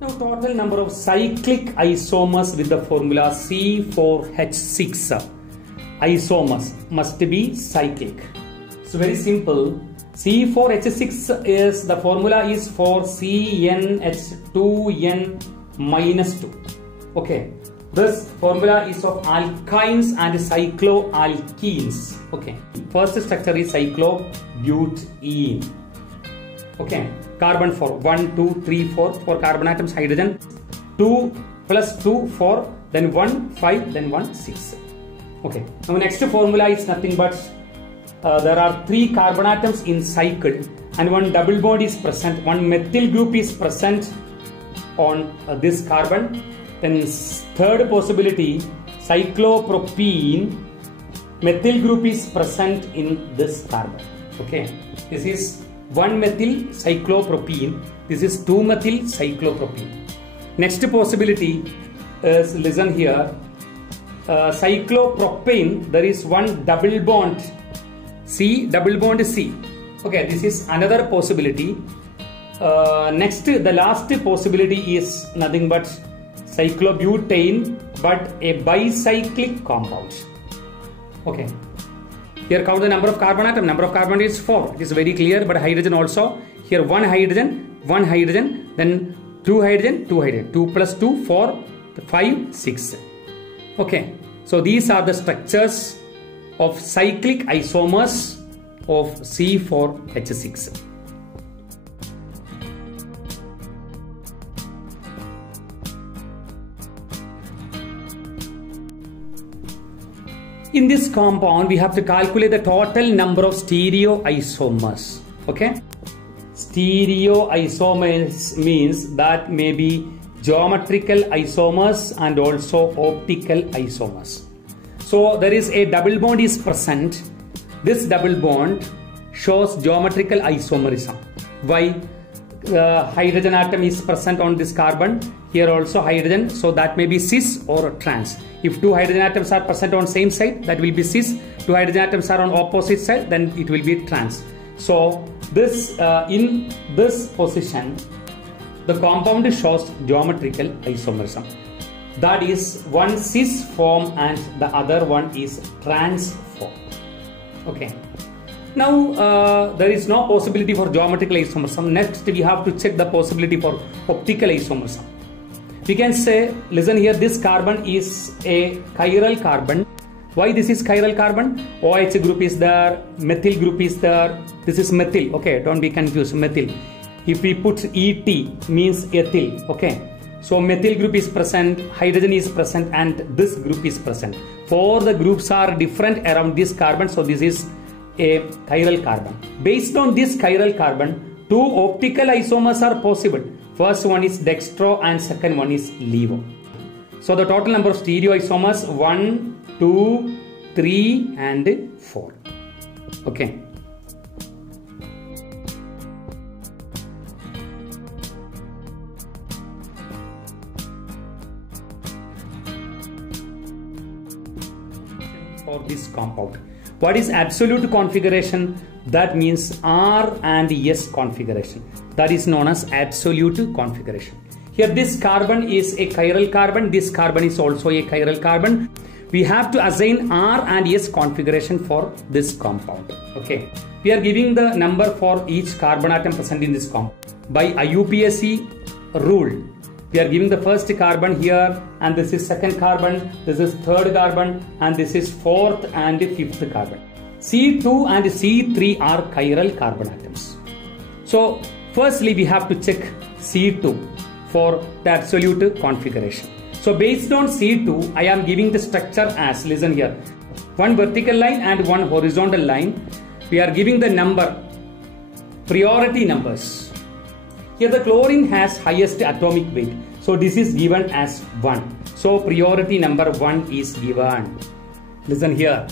Now total number of cyclic isomers with the formula C4H6 isomers must be cyclic. So very simple. C4H6 is the formula is for CnH2n minus 2. Okay. This formula is of alkynes and cycloalkenes. Okay. First structure is cyclobutene. Okay. Carbon 4. 1, 2, 3, 4. 4 carbon atoms, hydrogen. 2 plus 2, 4. Then 1, 5. Then 1, 6. Okay. Now next formula is nothing but there are 3 carbon atoms in cycle and one double bond is present. One methyl group is present on this carbon. Then third possibility, cyclopropene, methyl group is present in this carbon. Okay. This is 1-methyl cyclopropene. This is 2-methyl cyclopropene. Next possibility is, listen here, cyclopropane, there is one double bond C, double bond C. Okay, this is another possibility. Next, the last possibility is nothing but cyclobutane, but a bicyclic compound. Okay. Here count the number of carbon atom. Number of carbon is 4. It is very clear. But hydrogen also. Here 1 hydrogen, then 2 hydrogen, 2 hydrogen. 2 plus 2, 4, 5, 6. Okay. So these are the structures of cyclic isomers of C4H6. In this compound, we have to calculate the total number of stereoisomers. Okay? Stereoisomers means that may be geometrical isomers and also optical isomers. So there is a double bond is present. This double bond shows geometrical isomerism. Why? Hydrogen atom is present on this carbon. Here also hydrogen, so that may be cis or trans. If 2 hydrogen atoms are present on same side, that will be cis. 2 hydrogen atoms are on opposite side, then it will be trans. So this in this position, the compound shows geometrical isomerism. That is one cis form and the other one is trans form. Okay. Now there is no possibility for geometrical isomerism. Next we have to check the possibility for optical isomerism. We can say, listen here, this carbon is a chiral carbon. Why this is chiral carbon? OH group is there, methyl group is there. This is methyl. Okay, don't be confused. Methyl. If we put ET means ethyl. Okay. So methyl group is present, hydrogen is present, and this group is present. 4 the groups are different around this carbon. So this is a chiral carbon. Based on this chiral carbon, 2 optical isomers are possible. First one is dextro and second one is levo. So the total number of stereoisomers 1, 2, 3 and 4. Okay. For this compound. What is absolute configuration? That means R and S configuration. That is known as absolute configuration. Here this carbon is a chiral carbon. This carbon is also a chiral carbon. We have to assign R and S configuration for this compound. Okay. We are giving the number for each carbon atom present in this compound. By IUPAC rule, we are giving the first carbon here, and this is second carbon, this is third carbon, and this is fourth and fifth carbon. C2 and C3 are chiral carbon atoms. So firstly we have to check C2 for the absolute configuration. So based on C2, I am giving the structure as, listen here, one vertical line and one horizontal line. We are giving the number, priority numbers. Here the chlorine has highest atomic weight. So this is given as 1. So priority number 1 is given. Listen here.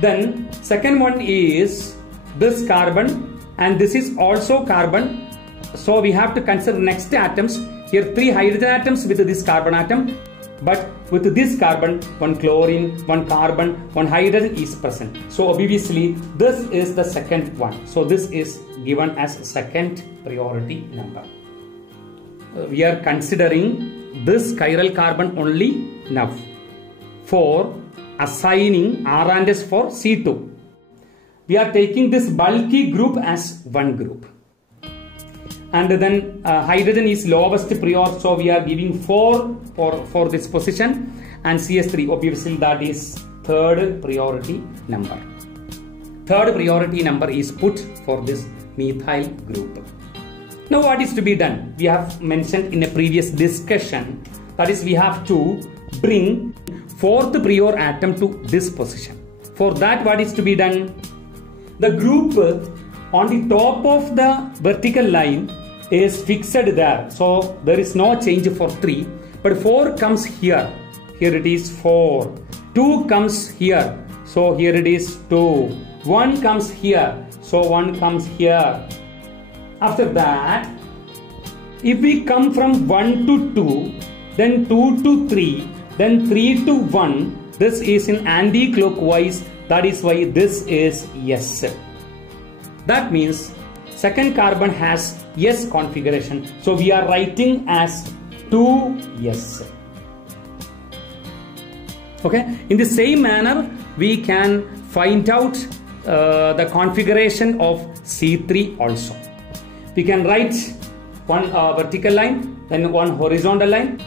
Then second one is this carbon, and this is also carbon. So we have to consider next atoms. Here 3 hydrogen atoms with this carbon atom, but with this carbon, 1 chlorine, 1 carbon, 1 hydrogen is present. So obviously this is the second one. So this is given as second priority number. We are considering this chiral carbon only now for assigning R and S for C2. We are taking this bulky group as one group. And then hydrogen is lowest priority, so we are giving 4 for this position, and CS3 obviously that is third priority number. Third priority number is put for this methyl group. Now what is to be done? We have mentioned in a previous discussion, that is we have to bring fourth prior atom to this position. For that, what is to be done? The group on the top of the vertical line is fixed there, so there is no change for 3, but 4 comes here. Here it is 4. 2 comes here, so here it is 2. 1 comes here, so 1 comes here. After that, if we come from 1 to 2, then 2 to 3, then 3 to 1, this is in anti-clockwise, that is why this is S. That means second carbon has S configuration, so we are writing as 2S. Okay, in the same manner we can find out the configuration of C3 also. We can write one vertical line, then one horizontal line,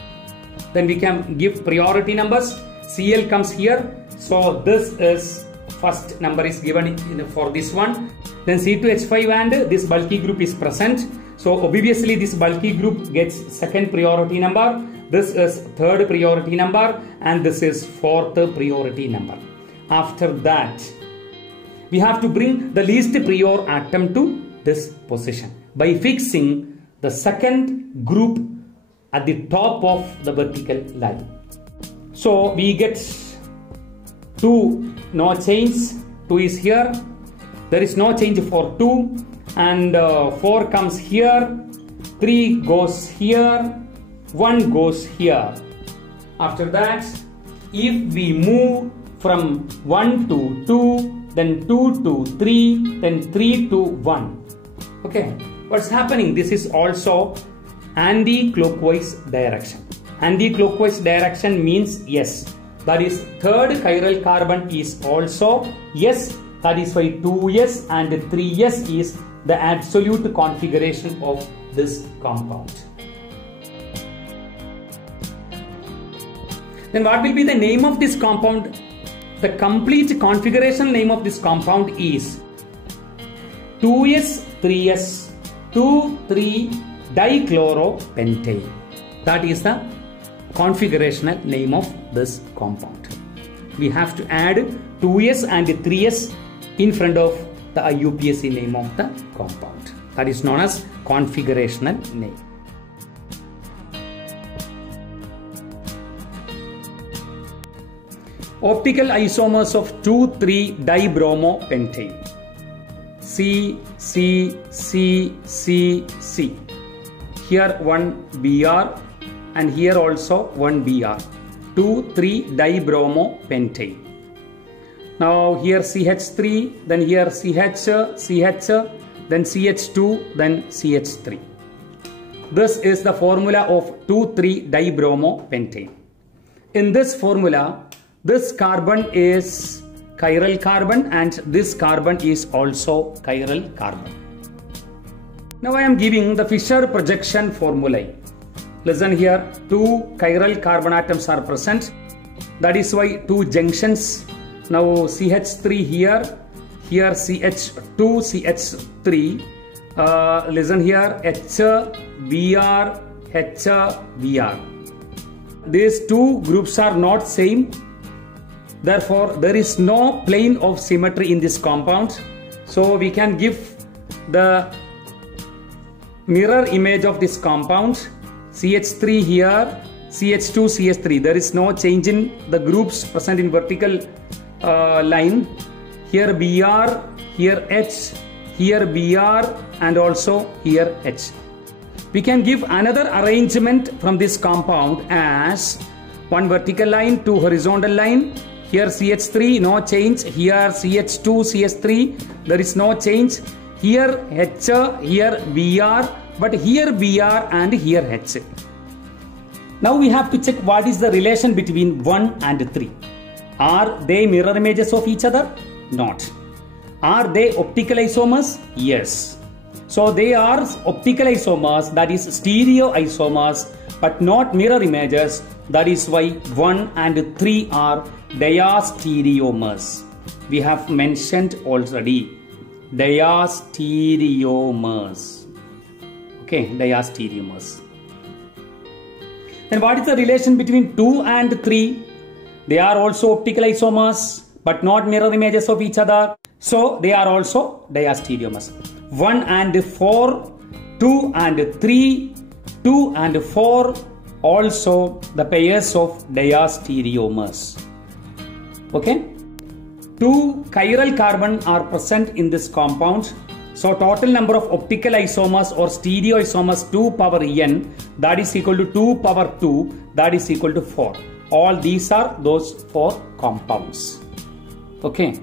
then we can give priority numbers. Cl comes here, so this is first number is given for this one. Then C2H5 and this bulky group is present. So obviously this bulky group gets second priority number. This is third priority number, and this is fourth priority number. After that, we have to bring the least prior atom to this position by fixing the second group at the top of the vertical line. So we get 2, no change, 2 is here. There is no change for 2, and 4 comes here, 3 goes here, 1 goes here. After that, if we move from 1 to 2, then 2 to 3, then 3 to 1. Okay, what's happening? This is also anti-clockwise direction. Anti-clockwise direction means yes. That is third chiral carbon is also yes. That is why 2S and 3S is the absolute configuration of this compound. Then what will be the name of this compound? The complete configuration name of this compound is 2S 3S 2,3 dichloropentane. That is the configurational name of this compound. We have to add 2S and 3S in front of the IUPAC name of the compound. That is known as configurational name. Optical isomers of 2,3-dibromopentane. C, C, C, C, C. Here one Br and here also one Br. 2,3-dibromopentane. Now here CH3, then here CH, CH, then CH2, then CH3. This is the formula of 2,3-dibromopentane. In this formula, this carbon is chiral carbon and this carbon is also chiral carbon. Now I am giving the Fischer projection formulae. Listen here, 2 chiral carbon atoms are present. That is why 2 junctions. Now CH3 here, here CH2, CH3. Listen here, H, Br, H, Br. These two groups are not same. Therefore, there is no plane of symmetry in this compound. So we can give the mirror image of this compound. CH3 here, CH2, CH3. There is no change in the groups present in vertical line. here Br, here H, here Br, and also here H. We can give another arrangement from this compound as one vertical line, two horizontal line. Here CH3, no change. Here CH2, CH3, there is no change. Here H, here Br, but here Br and here H. Now we have to check what is the relation between 1 and 3. Are they mirror images of each other? Not. Are they optical isomers? Yes. So they are optical isomers, that is stereo isomers, but not mirror images. That is why 1 and 3 are diastereomers. We have mentioned already diastereomers. Okay, diastereomers. Then what is the relation between 2 and 3? They are also optical isomers, but not mirror images of each other. So they are also diastereomers. 1 and 4, 2 and 3, 2 and 4, also the pairs of diastereomers. Okay? 2 chiral carbon are present in this compound. So total number of optical isomers or stereo isomers 2 power n, that is equal to 2 power 2, that is equal to 4. All these are those 4 compounds. Okay.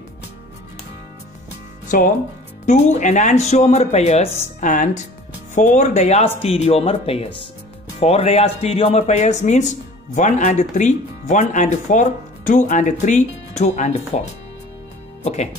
So 2 enantiomer pairs and 4 diastereomer pairs. 4 diastereomer pairs means 1 and 3, 1 and 4, 2 and 3, 2 and 4. Okay.